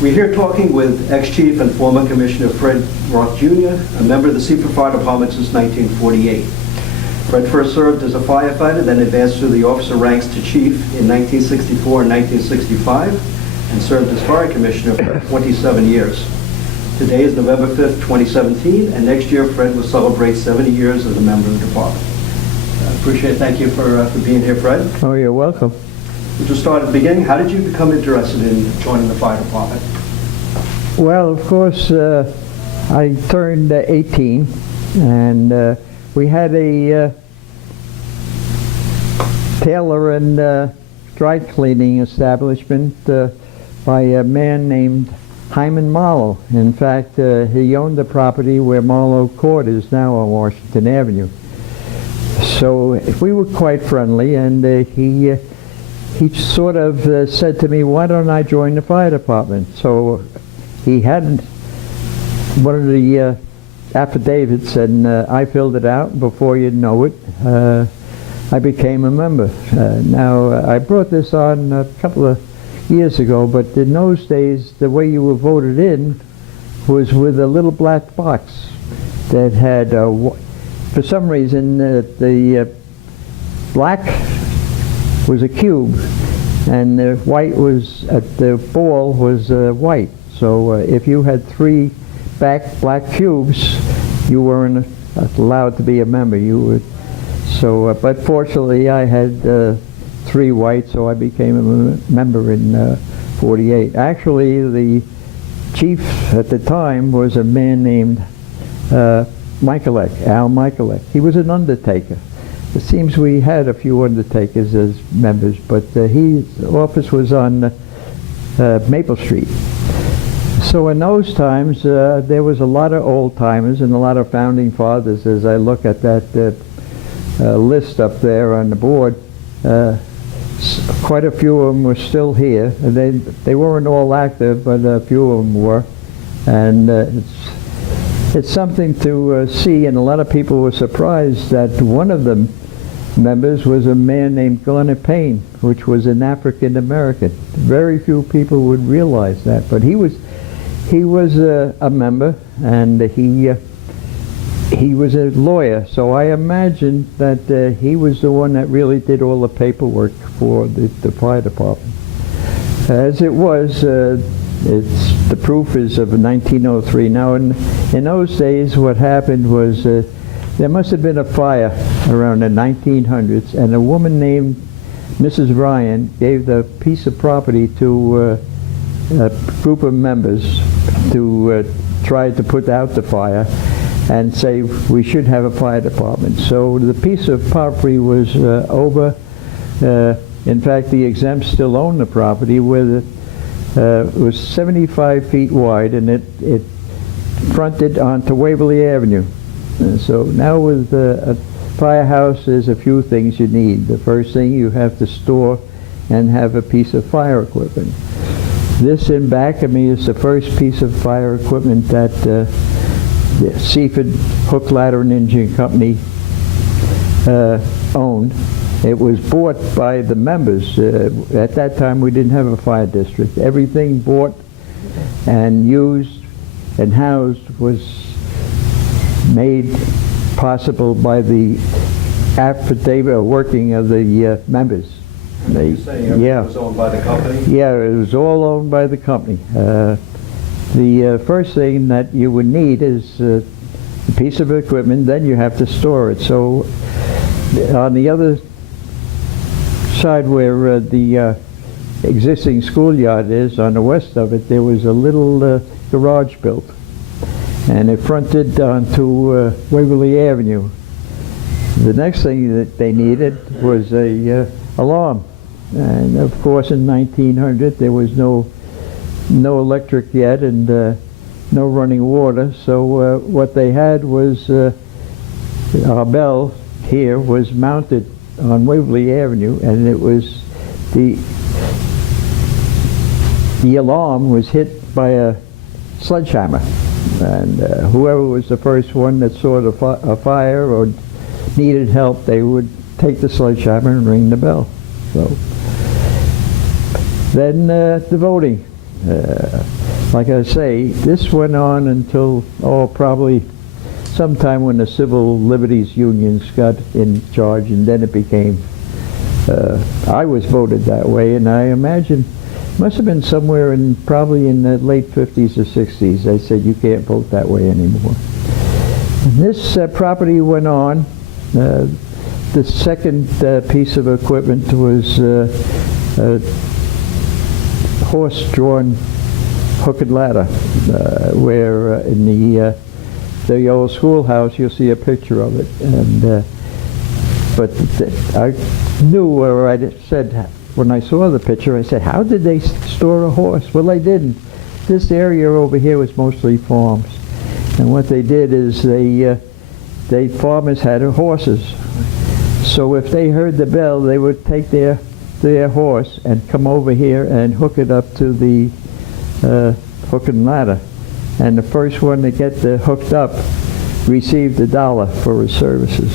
We're here talking with ex-chief and former Commissioner Fred Roth Jr., a member of the Seaford Fire Department since 1948. Fred first served as a firefighter, then advanced through the officer ranks to chief in 1964 and 1965, and served as fire commissioner for 27 years. Today is November 5th, 2017, and next year Fred will celebrate 70 years as a member of the department. Thank you for being here, Fred. Oh, you're welcome. We'll just start at the beginning. How did you become interested in joining the fire department? Well, of course, I turned 18, and we had a tailor and dry cleaning establishment by a man named Hyman Marlowe. In fact, he owned the property where Marlowe Court is now on Washington Avenue. So we were quite friendly, and he sort of said to me, why don't I join the fire department? So he had one of the affidavits, and I filled it out. Before you know it, I became a member. Now, I brought this on a couple of years ago, but in those days, the way you were voted in was with a little black box that had, for some reason, the black was a cube, and the white was, the ball was white. So if you had three black cubes, you weren't allowed to be a member. You would. So, but fortunately, I had 3 white, so I became a member in 48. Actually, the chief at the time was a man named Al Michaelek. He was an undertaker. It seems we had a few undertakers as members, but his office was on Maple Street. So in those times, there was a lot of old-timers and a lot of founding fathers. As I look at that list up there on the board, quite a few of them were still here. They weren't all active, but a few of them were. And it's something to see, and a lot of people were surprised that one of the members was a man named Glenn Payne, which was an African American. Very few people would realize that, but he was a member, and he was a lawyer, so I imagine that he was the one that really did all the paperwork for the fire department. As it was, the proof is of 1903. Now, in those days, what happened was there must have been a fire around the 1900s, and a woman named Mrs. Ryan gave the piece of property to a group of members to try to put out the fire and say we should have a fire department. So the piece of property was over. In fact, the exempts still own the property, where it was 75 feet wide, and it fronted onto Waverly Avenue. So now with a firehouse, there's a few things you need. The first thing, you have to store and have a piece of fire equipment. This in back of me is the first piece of fire equipment that the Seaford Hook, Ladder, and Engine Company owned. It was bought by the members. At that time, we didn't have a fire district. Everything bought and used and housed was made possible by the affidavit working of the members. You're saying it was owned by the company? Yeah, it was all owned by the company. The first thing that you would need is a piece of equipment, then you have to store it. So on the other side where the existing schoolyard is, on the west of it, there was a little garage built, and it fronted onto Waverly Avenue. The next thing that they needed was a alarm, and of course in 1900 there was no electric yet, and no running water, so what they had was our bell here was mounted on Waverly Avenue, and it was the alarm was hit by a sledgehammer, and whoever was the first one that saw a fire or needed help, they would take the sledgehammer and ring the bell. So then the voting. like I say, this went on until, probably sometime when the Civil Liberties Unions got in charge, and then it became, I was voted that way, and I imagine, must have been somewhere probably in the late 50s or 60s, they said you can't vote that way anymore. And this property went on. The second piece of equipment was a horse-drawn hook and ladder, where in the old schoolhouse you'll see a picture of it. And but I knew, or I said when I saw the picture, I said, how did they store a horse? Well, they didn't. This area over here was mostly farms, and what they did is they farmers had horses. So if they heard the bell, they would take their horse and come over here and hook it up to the hook and ladder. And the first one to get hooked up received $1 for his services.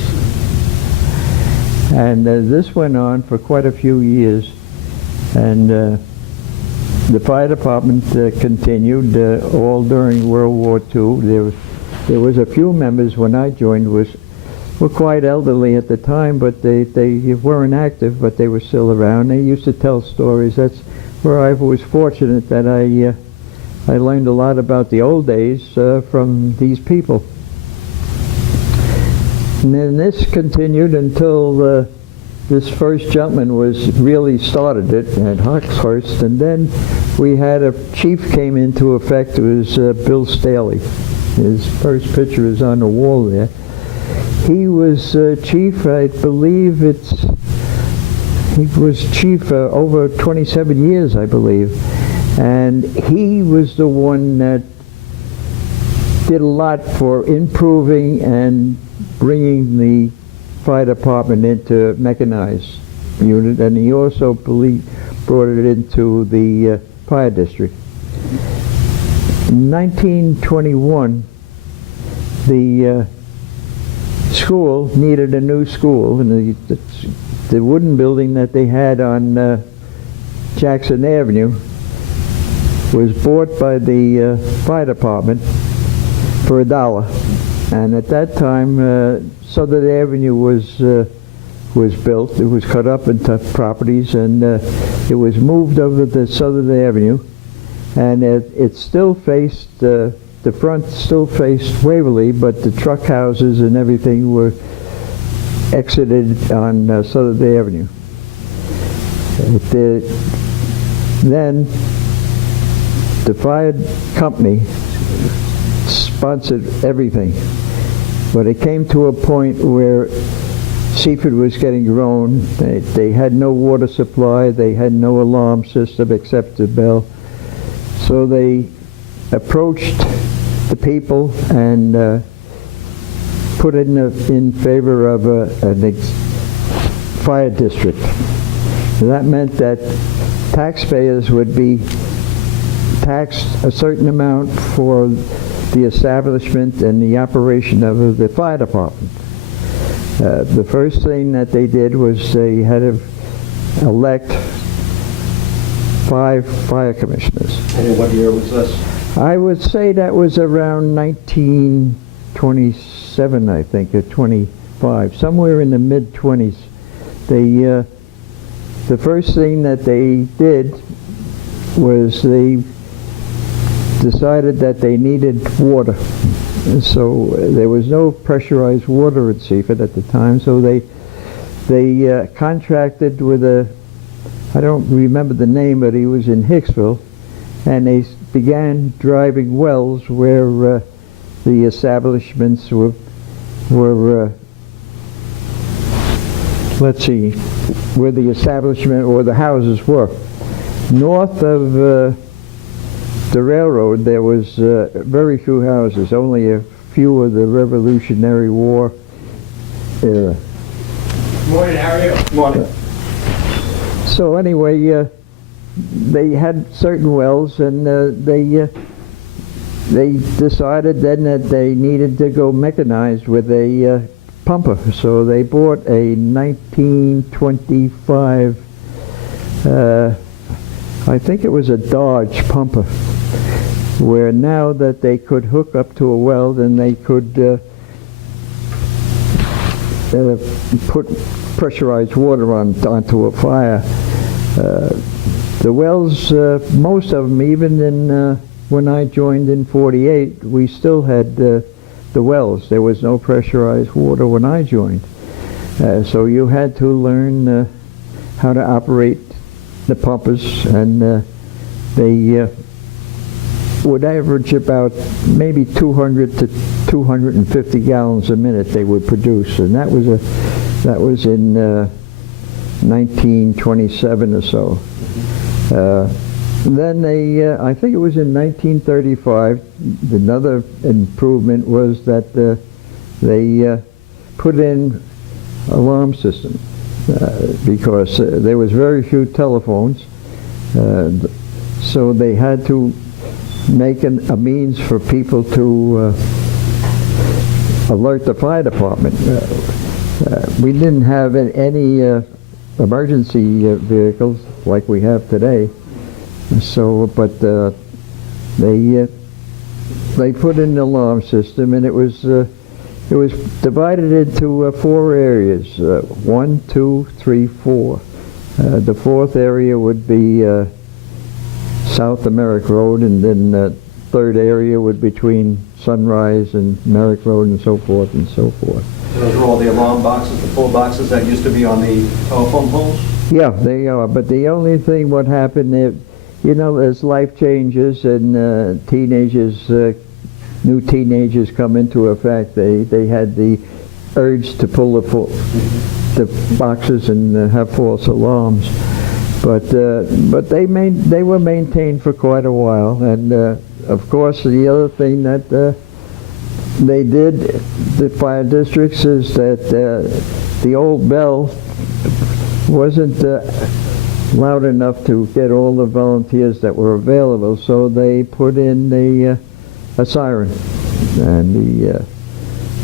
And this went on for quite a few years. And the fire department continued all during World War II. There was a few members when I joined were quite elderly at the time, but they weren't active, but they were still around. They used to tell stories. That's where I was fortunate that I learned a lot about the old days from these people. And then this continued until this first gentleman really started it at Hawkshurst, and then we had a chief came into effect. It was Bill Staley. His first picture is on the wall there. He was chief, I believe he was chief over 27 years, I believe. And he was the one that did a lot for improving and bringing the fire department into mechanized unit, and he also brought it into the fire district. In 1921, the school needed a new school, and the wooden building that they had on Jackson Avenue was bought by the fire department for $1. And at that time, Southern Avenue was built. It was cut up into properties, and it was moved over to Southern Avenue, and it still faced the front still faced Waverly, but the truck houses and everything were exited on Southern Avenue. Then the fire company sponsored everything, but it came to a point where Seaford was getting grown. They had no water supply, they had no alarm system except the bell. So they approached the people and put it in favor of a fire district. And that meant that taxpayers would be taxed a certain amount for the establishment and the operation of the fire department. The first thing that they did was they had to elect 5 fire commissioners. And what year was this? I would say that was around 1927, I think, or 25, somewhere in the mid-20s. The first thing that they did was they decided that they needed water. And so there was no pressurized water at Seaford at the time, so they contracted with I don't remember the name, but he was in Hicksville, and they began driving wells where the establishments were let's see, where the establishment or the houses were. North of the railroad, there was very few houses, only a few of the Revolutionary War era. Morning, how are you? Morning. So anyway, they had certain wells, and they decided then that they needed to go mechanized with a pumper. So they bought a 1925, I think it was a Dodge pumper. where now that they could hook up to a well, then they could put pressurized water onto a fire. The wells, most of them, even in when I joined in '48, we still had the wells. There was no pressurized water when I joined. So you had to learn how to operate the pumpers, and they would average about maybe 200 to 250 gallons a minute they would produce, and that was in 1927 or so. Then they, I think it was in 1935, another improvement was that they put in alarm system because there was very few telephones, so they had to make a means for people to alert the fire department. We didn't have any emergency vehicles like we have today, so but they put in the alarm system, and it was divided into 4 areas, 1, 2, 3, 4. The 4th area would be South of Merrick Road, and then the 3rd area would be between Sunrise and Merrick Road, and so forth and so forth. Those are all the alarm boxes, the pull boxes that used to be on the telephone poles? Yeah, they are. But the only thing what happened, you know, as life changes and teenagers, new teenagers come into effect, they had the urge to pull the boxes and have false alarms. But they were maintained for quite a while, and of course the other thing that they did, the fire districts, is that the old bell wasn't loud enough to get all the volunteers that were available, so they put in a siren, and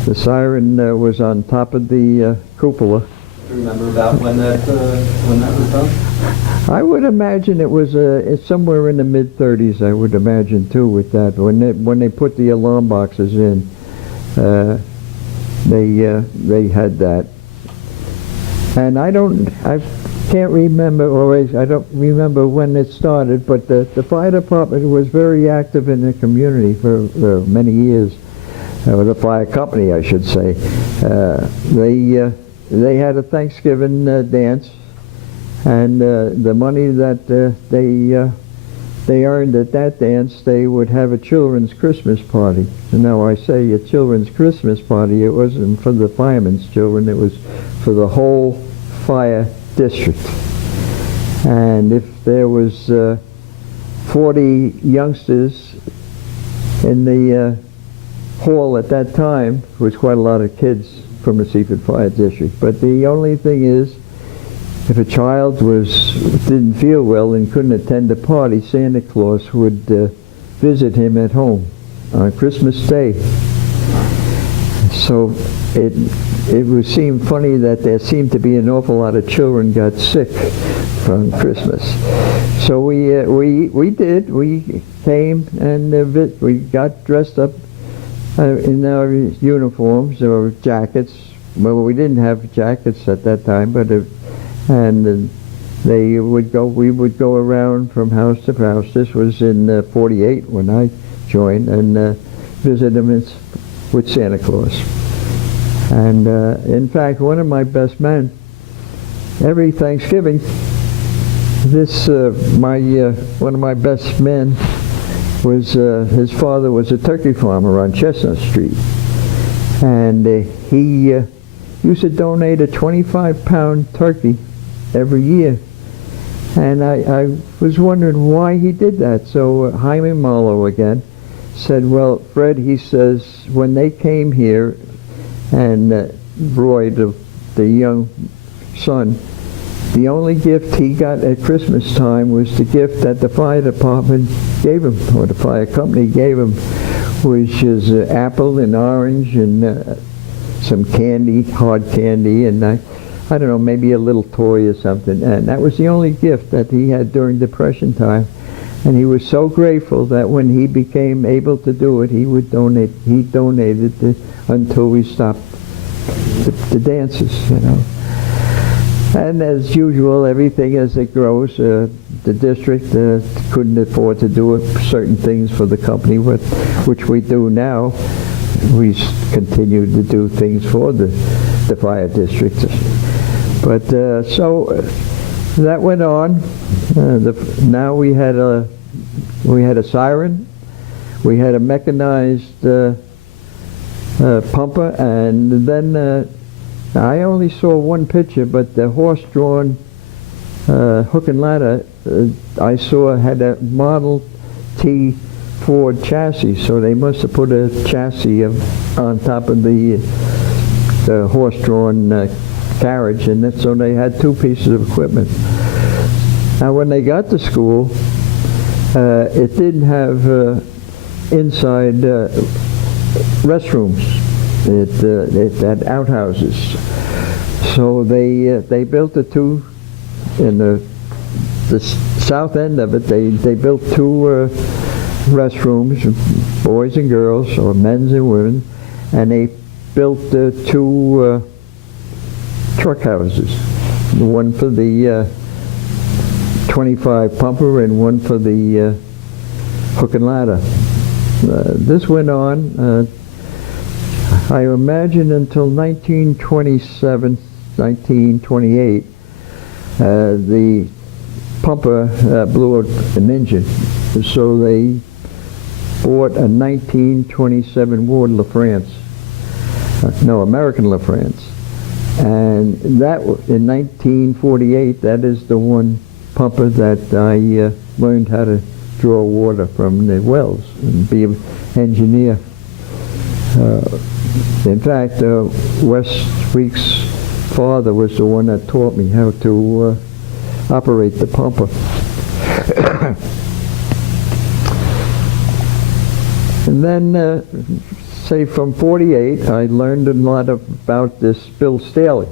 the siren was on top of the cupola. Do you remember about when that was done? I would imagine it was it's somewhere in the mid-30s. I would imagine too, with that when they put the alarm boxes in, they had that. And I can't remember, or I don't remember when it started, but the fire department was very active in the community for many years. Or the fire company, I should say. They had a Thanksgiving dance, and the money that they earned at that dance, they would have a children's Christmas party. And now I say a children's Christmas party, it wasn't for the firemen's children, it was for the whole fire district. And if there was 40 youngsters in the hall at that time, it was quite a lot of kids from the Seaford Fire District. But the only thing is, if a child didn't feel well and couldn't attend the party, Santa Claus would visit him at home on Christmas Day. So it would seem funny that there seemed to be an awful lot of children got sick from Christmas. So we came and we got dressed up in our uniforms or jackets. Well, we didn't have jackets at that time, but we would go around from house to house. This was in '48 when I joined, and visit them with Santa Claus. And in fact, one of my best men, every Thanksgiving, one of my best men was his father was a turkey farmer on Chestnut Street, and he used to donate a 25-pound turkey every year. And I was wondering why he did that. So Jaime Marlowe again said, well, Fred, he says, when they came here, and Roy, the young son, the only gift he got at Christmas time was the gift that the fire department gave him, or the fire company gave him, which is apple and orange and some candy, hard candy, and I don't know, maybe a little toy or something. And that was the only gift that he had during Depression time. And he was so grateful that when he became able to do it, he donated until we stopped the dances, you know. And as usual, everything as it grows, the district couldn't afford to do certain things for the company, which we do now. We continue to do things for the fire district. But so that went on. Now we had a siren, we had a mechanized pumper, and then I only saw one picture, but the horse-drawn hook and ladder I saw had a Model T Ford chassis, so they must have put a chassis on top of the horse-drawn carriage, and so they had two pieces of equipment. Now when they got to school, it didn't have inside restrooms. It had outhouses. So they built the two in the south end of it. They built two restrooms, boys and girls, or men's and women, and they built two truck houses, one for the 25 pumper and one for the hook and ladder. This went on, I imagine, until 1927, 1928. The pumper blew out an engine, so they bought a 1927 Ward LaFrance, American LaFrance, and that in 1948, that is the one pumper that I learned how to draw water from the wells and be an engineer. In fact, Wes Weeks' father was the one that taught me how to operate the pumper. And then, say from 48, I learned a lot about this Bill Staley.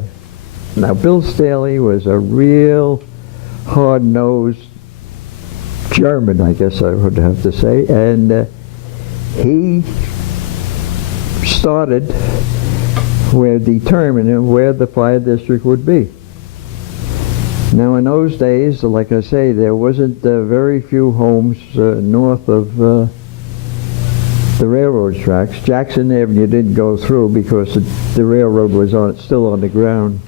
Now, Bill Staley was a real hard-nosed German, I guess I would have to say, and he started determining where the fire district would be. Now in those days, like I say, there wasn't very few homes north of the railroad tracks. Jackson Avenue didn't go through because the railroad was still on the ground.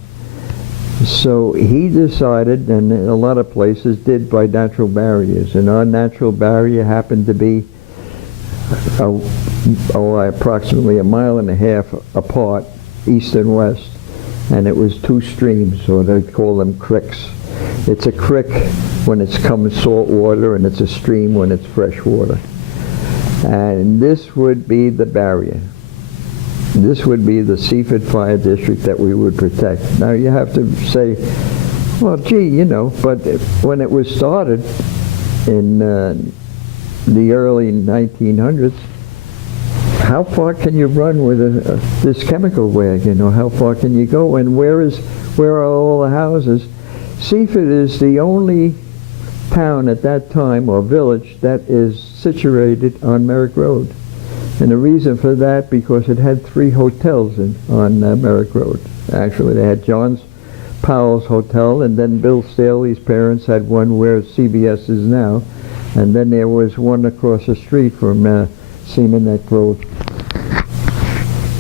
So he decided, and a lot of places did, by natural barriers, and our natural barrier happened to be approximately 1.5 miles apart, east and west, and it was two streams, or they call them cricks. It's a crick when it's come salt water, and it's a stream when it's fresh water. And this would be the barrier. This would be the Seaford Fire District that we would protect. Now you have to say, well, gee, you know, but when it was started in the early 1900s, how far can you run with this chemical wagon, or how far can you go, and where are all the houses? Seaford is the only town at that time, or village, that is situated on Merrick Road. And the reason for that, because it had 3 hotels on Merrick Road. Actually, they had John Powell's Hotel, and then Bill Staley's parents had one where CBS is now, and then there was one across the street from Seaman Neck Road,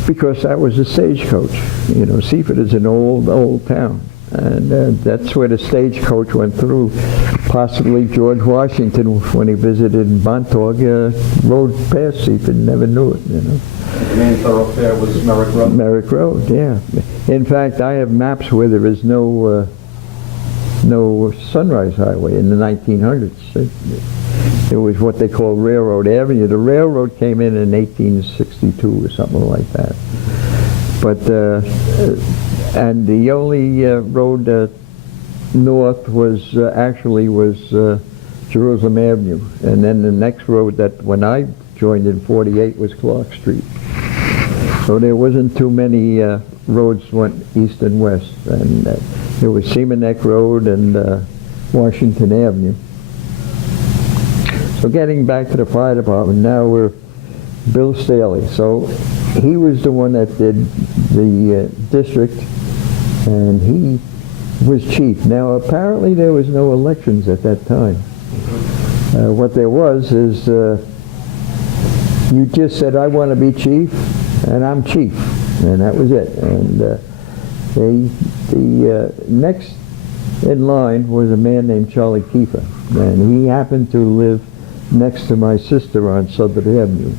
because that was a stagecoach. You know, Seaford is an old town, and that's where the stagecoach went through. Possibly George Washington, when he visited Montauk, rode past Seaford, never knew it, you know. The main thoroughfare was Merrick Road? Merrick Road, yeah. In fact, I have maps where there is no Sunrise Highway in the 1900s. It was what they call Railroad Avenue. The railroad came in 1862 or something like that. But, and the only road north was Jerusalem Avenue. And then the next road that, when I joined in 48, was Clark Street. So there wasn't too many roads went east and west. And there was Seaman Neck Road and Washington Avenue. So getting back to the fire department, now we're Bill Staley. So he was the one that did the district, and he was chief. Now apparently there was no elections at that time. What there was is you just said, I want to be chief, and I'm chief, and that was it. And the next in line was a man named Charlie Kiefer, and he happened to live next to my sister on Southern Avenue.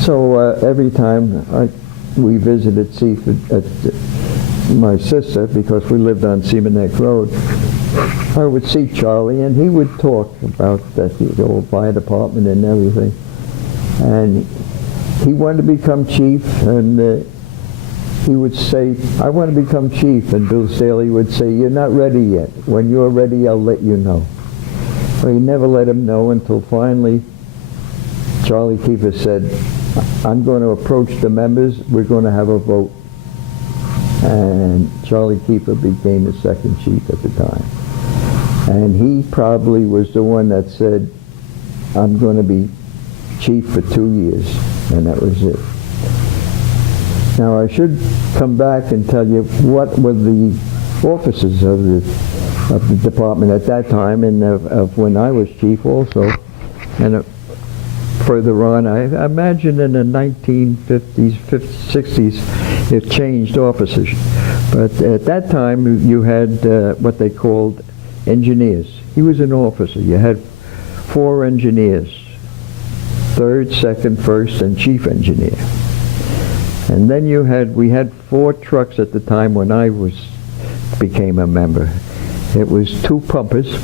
So every time we visited Seaford at my sister, because we lived on Seaman Neck Road, I would see Charlie, and he would talk about the old fire department and everything. And he wanted to become chief, and he would say, I want to become chief, and Bill Staley would say, you're not ready yet. When you're ready, I'll let you know. Well, he never let him know until finally Charlie Kiefer said, I'm going to approach the members, we're going to have a vote. And Charlie Kiefer became the second chief at the time. And he probably was the one that said, I'm going to be chief for 2 years, and that was it. Now I should come back and tell you what were the officers of the department at that time, and of when I was chief also. And further on, I imagine in the 1950s, 60s, it changed officers. But at that time, you had what they called engineers. He was an officer. You had 4 engineers: third, second, first, and chief engineer. And then we had 4 trucks at the time when I became a member. It was 2 pumpers,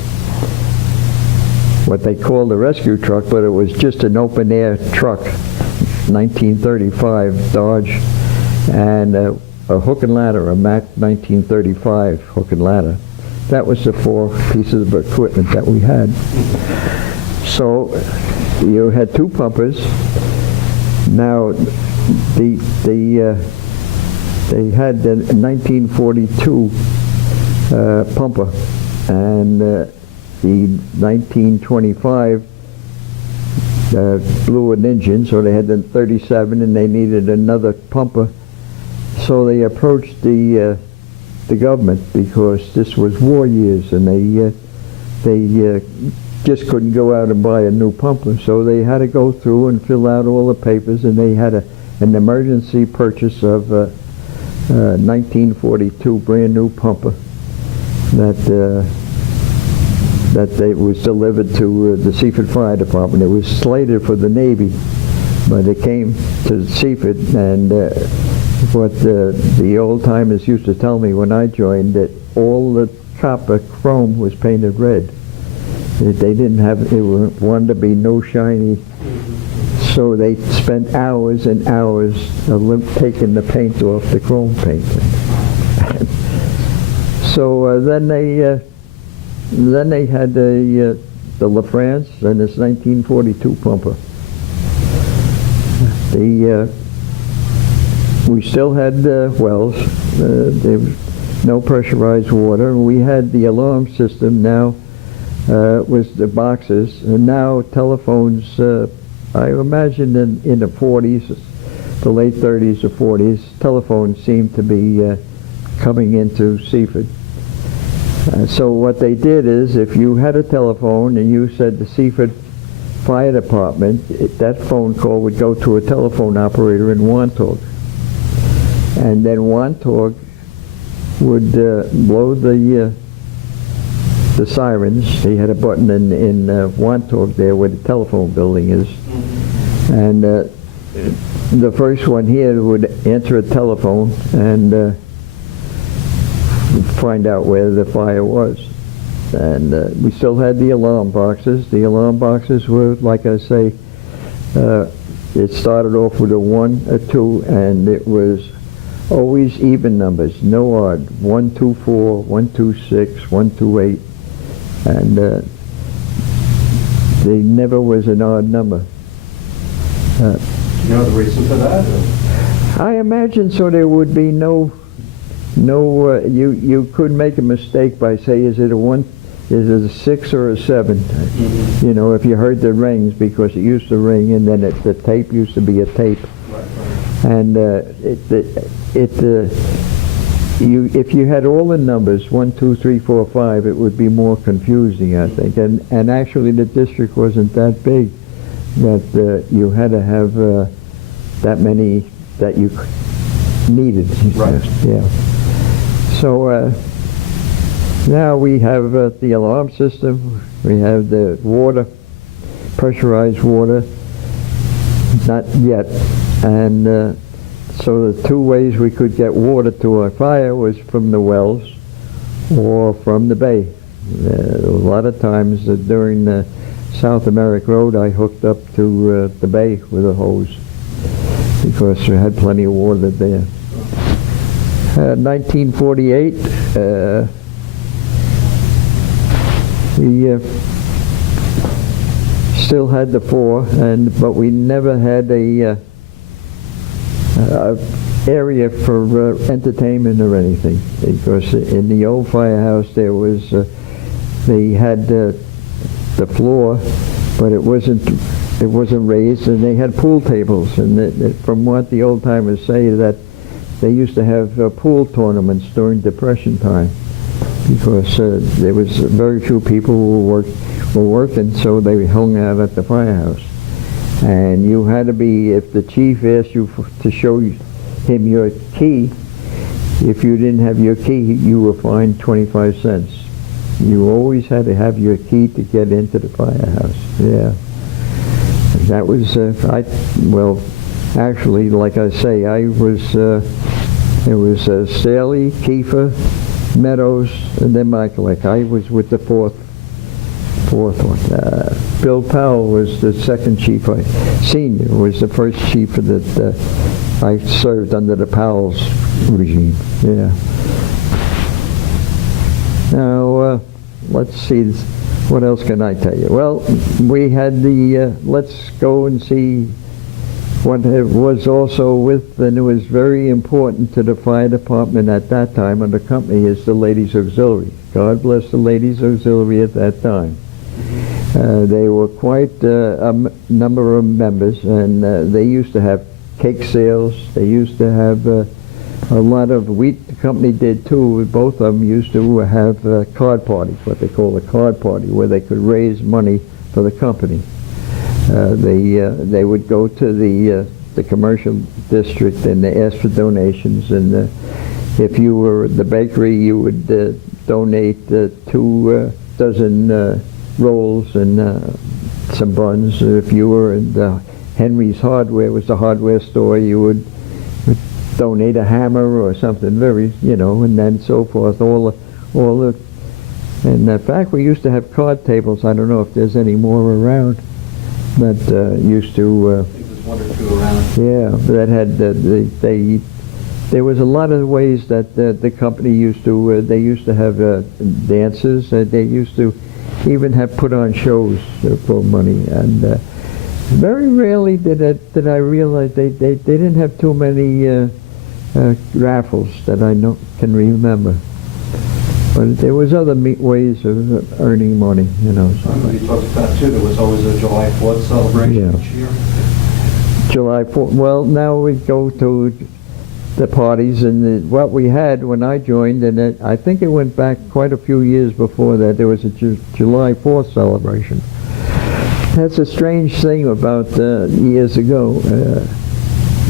what they called a rescue truck, but it was just an open air truck, 1935 Dodge, and a hook and ladder, a Mack 1935 hook and ladder. That was the 4 pieces of equipment that we had. So you had 2 pumpers. Now they had the 1942 pumper, and the 1925 blew an engine, so they had the 37, and they needed another pumper. So they approached the government, because this was war years, and they just couldn't go out and buy a new pumper. So they had to go through and fill out all the papers, and they had an emergency purchase of 1942 brand new pumper that was delivered to the Seaford Fire Department. It was slated for the Navy, but it came to Seaford, and what the old timers used to tell me when I joined, that all the copper chrome was painted red. They didn't have, it wanted to be no shiny, so they spent hours and hours of taking the paint off the chrome paint. So then they had the LaFrance and this 1942 pumper. We still had wells. There was no pressurized water. We had the alarm system now. Was the boxes, and now telephones, I imagine in the 40s, the late 30s or 40s, telephones seemed to be coming into Seaford. So what they did is, if you had a telephone and you said the Seaford Fire Department, that phone call would go to a telephone operator in Wantagh. And then Wantagh would blow the sirens. He had a button in Wantagh there where the telephone building is. And the first one here would answer a telephone and find out where the fire was. And we still had the alarm boxes. The alarm boxes were, like I say, it started off with a 1, a 2, and it was always even numbers, no odd. 124, 126, 128. And there never was an odd number. You know the reason for that? I imagine so. There would be no. You could make a mistake by saying, is it a 1? is it a 6 or a 7? You know, if you heard the rings, because it used to ring, and then the tape used to be a tape. And if you had all the numbers, 1, 2, 3, 4, 5, it would be more confusing, I think. And actually the district wasn't that big that you had to have that many that you needed. Right. Yeah. So now we have the alarm system, we have the water, pressurized water, not yet. And so the two ways we could get water to our fire was from the wells or from the bay. A lot of times during the South America Road, I hooked up to the bay with a hose because we had plenty of water there. 1948, we still had the 4, but we never had a area for entertainment or anything, because in the old firehouse there was they had the floor, but it wasn't raised, and they had pool tables, and from what the old timers say, that they used to have pool tournaments during Depression time, because there was very few people who were working, so they hung out at the firehouse. And you had to be, if the chief asked you to show him your key, if you didn't have your key, you were fined 25 cents. You always had to have your key to get into the firehouse. Yeah. That was, well, actually, like I say, it was Staley, Kiefer, Meadows, and then Michaelek. I was with the fourth one. Bill Powell was the second chief. Senior was the first chief that I served under the Powell's regime. Yeah. Now, let's see, what else can I tell you? Well, we had let's go and see what it was also with, and it was very important to the fire department at that time, and the company, is the Ladies Auxiliary. God bless the Ladies Auxiliary at that time. They were quite a number of members, and they used to have cake sales. They used to have a lot of wheat. The company did too. Both of them used to have card parties, what they call a card party, where they could raise money for the company. They would go to the commercial district and they asked for donations. And if you were the bakery, you would donate 2 dozen rolls and some buns. If you were in the Henry's Hardware, was the hardware store, you would donate a hammer or something very, and then so forth. And in fact, we used to have card tables. I don't know if there's any more around, but used to. I think there's 1 or 2 around. Yeah, that had there was a lot of ways that the company used to. They used to have dances. They used to even have put on shows for money, and very rarely did I realize they didn't have too many raffles that I can remember. But there was other ways of earning money, You talked about too, there was always a July 4th celebration each year. July 4th. Well, now we go to the parties, and what we had when I joined, and I think it went back quite a few years before that, there was a July 4th celebration. That's a strange thing about years ago.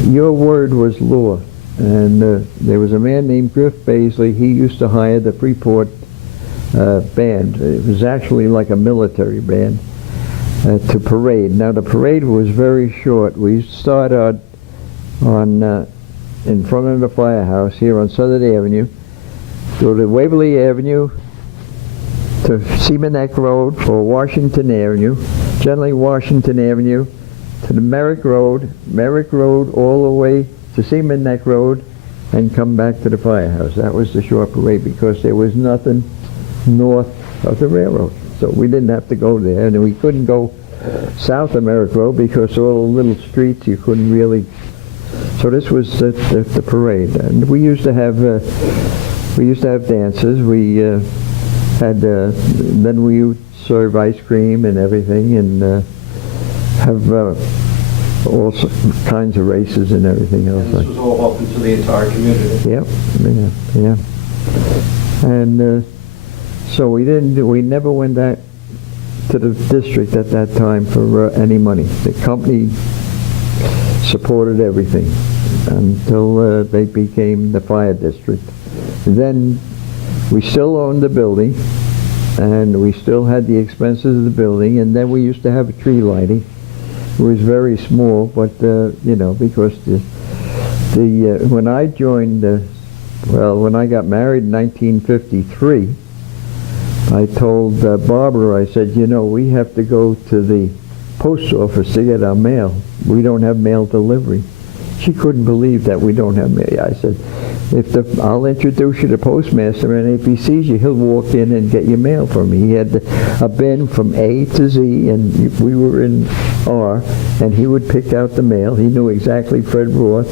Your word was law, and there was a man named Griff Baisley. He used to hire the Freeport band. It was actually like a military band to parade. Now the parade was very short. We started on in front of the firehouse here on Southern Avenue, go to Waverly Avenue, to Seaman Neck Road or Washington Avenue, generally Washington Avenue, to the Merrick Road all the way to Seaman Neck Road, and come back to the firehouse. That was the short parade, because there was nothing north of the railroad. So we didn't have to go there, and we couldn't go south of Merrick Road because all the little streets you couldn't really. So this was the parade, and we used to have dances. then we would serve ice cream and everything, and have all kinds of races and everything else. And this was all open to the entire community. Yep, yeah. And so we never went that to the district at that time for any money. The company supported everything until they became the fire district. Then we still owned the building, and we still had the expenses of the building, and then we used to have a tree lighting. It was very small, but you know, because when I joined, when I got married in 1953, I told Barbara, I said, you know, we have to go to the post office to get our mail. We don't have mail delivery. She couldn't believe that we don't have mail. I said, I'll introduce you to postmaster, and if he sees you, he'll walk in and get your mail for me. He had a bin from A to Z, and we were in R, and he would pick out the mail. He knew exactly Fred Roth,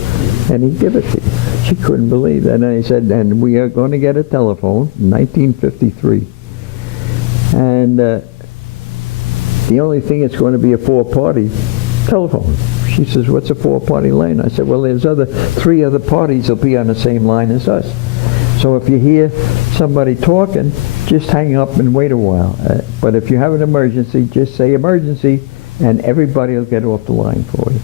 and he'd give it to you. She couldn't believe that. And I said, and we are going to get a telephone in 1953. And the only thing, it's going to be a 4-party telephone. She says, what's a 4-party line? I said, well, there's 3 other parties will be on the same line as us. So if you hear somebody talking, just hang up and wait a while. But if you have an emergency, just say emergency, and everybody will get off the line for you.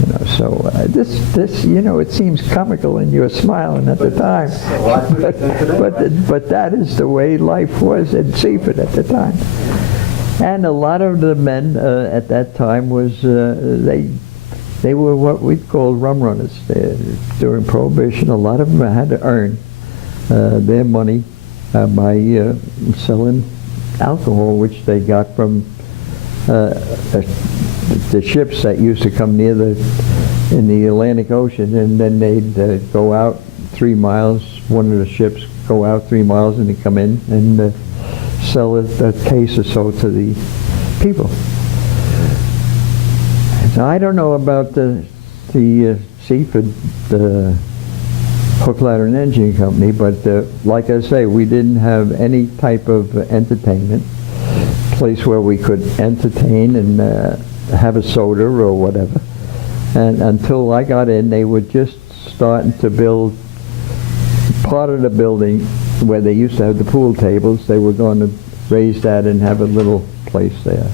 You know, so this, you know, it seems comical, and you're smiling at the time. But that is the way life was in Seaford at the time. And a lot of the men at that time was they were what we called rum runners. During Prohibition, a lot of them had to earn their money by selling alcohol, which they got from the ships that used to come near in the Atlantic Ocean, and then they'd go out 3 miles. One of the ships go out 3 miles, and they come in and sell a case or so to the people. So I don't know about the Seaford Hook, Ladder, and Engine Company, but like I say, we didn't have any type of entertainment place where we could entertain and have a soda or whatever. And until I got in, they were just starting to build part of the building where they used to have the pool tables. They were going to raise that and have a little place there.